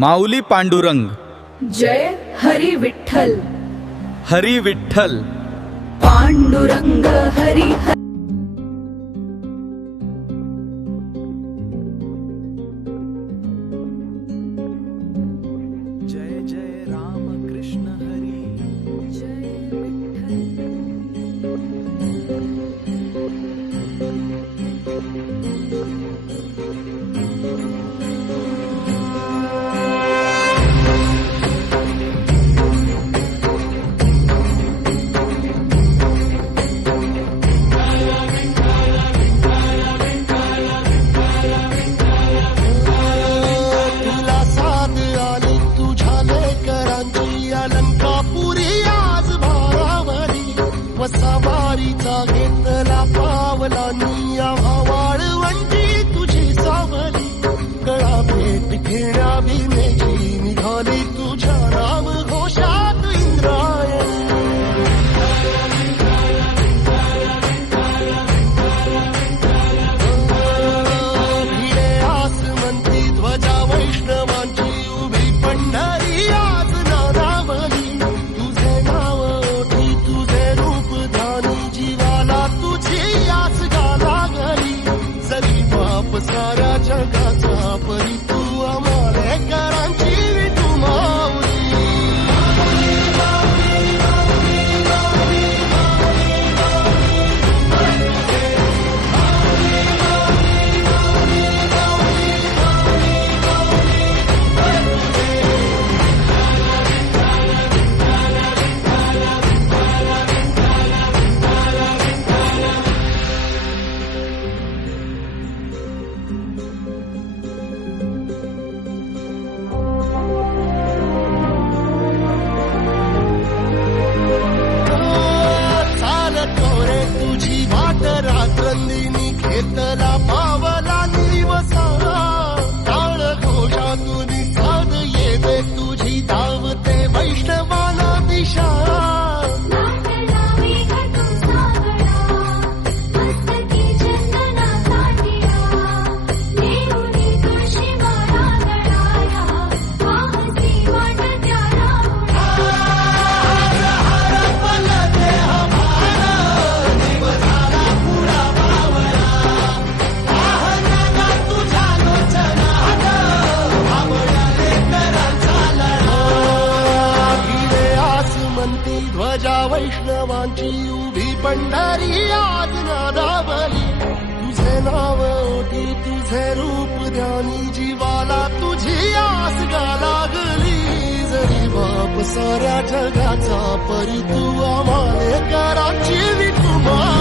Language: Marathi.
माऊली पांडुरंग, जय हरी विठ्ठल. हरी विठ्ठल. पांडुरंग हरी हरी. जय जय राम कृष्ण हरी. जय विठ्ठल. वसावारीचा घेतला पावला निया वाळवंटी तुझी सावली. कळा भेट घेण्या भीमेची निघाली तुझ्या नाम घोषात इंद्रायणी. भिडे आसमंती ध्वजा वैष्णवांची उभी पंढरी आज नादावली. तुझे नाव ओठी तुझे रूप ध्यानी जीवाला तुझी आस गाला गली. जरी बाप साऱ्या जगाचा परी तू आमालेकरांची विठू माऊली. तुझी वाट रात्रंदिनी घेतला पावला निवसा. टाळ घोषातून साध येते तुझी धावते वैष्णवाला दिशा. ध्वजा वैष्णवांची उभी पंढरी आज नादावली. तुझे नाव ओठी तुझे रूप ध्यानी जीवाला तुझी आस गा लागली. जरी बाप साऱ्या जगाचा परी तू आमालेकरांची विठू माऊली.